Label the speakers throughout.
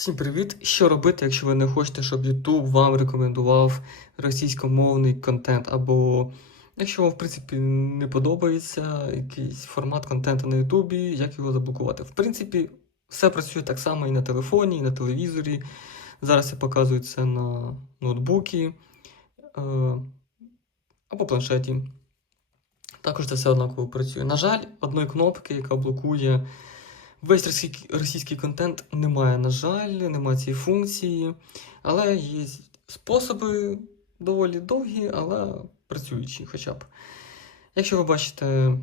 Speaker 1: Всім привіт! Що робити, якщо ви не хочете, щоб YouTube вам рекомендував російськомовний контент, або якщо вам, в принципі, не подобається якийсь формат контенту на YouTube, як його заблокувати? В принципі, все працює так само і на телефоні, і на телевізорі. Зараз я показую це на ноутбуці е, або планшеті. Також це все однаково працює. На жаль, одної кнопки, яка блокує весь російський, контент, немає, на жаль, немає цієї функції. Але є способи доволі довгі, але працюючі хоча б. Якщо ви бачите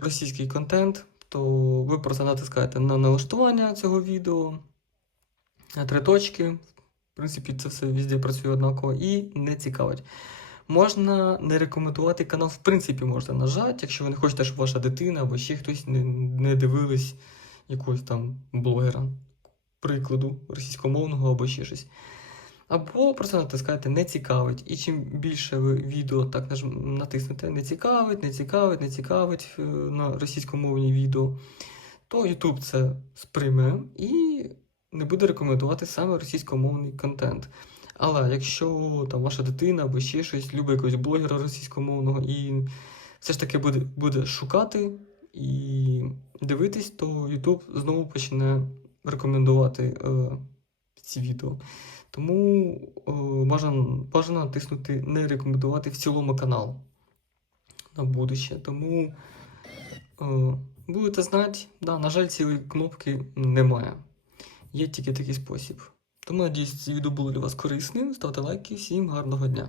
Speaker 1: російський контент, то ви просто натискаєте на налаштування цього відео, на три точки. В принципі, це все везде працює однаково і не цікавить. Можна не рекомендувати канал, в принципі, можна нажати, якщо ви не хочете, щоб ваша дитина або ще хтось не, не дивились якогось там блогера, прикладу, російськомовного або ще щось. Або просто натискаєте не цікавить. І чим більше ви відео так натиснете не цікавить, не цікавить, не цікавить е, на російськомовні відео, то YouTube це сприйме і не буде рекомендувати саме російськомовний контент. Але якщо там ваша дитина або ще щось любить якогось блогера російськомовного і все ж таки буде, буде шукати і дивитись, то YouTube знову почне рекомендувати е, ці відео. Тому е, бажано, бажано натиснути не рекомендувати в цілому канал на будуще. Тому е, будете знати, да, на жаль, цієї кнопки немає. Є тільки такий спосіб. Тому надіюсь, це відео було для вас корисним. Ставте лайки, всім гарного дня.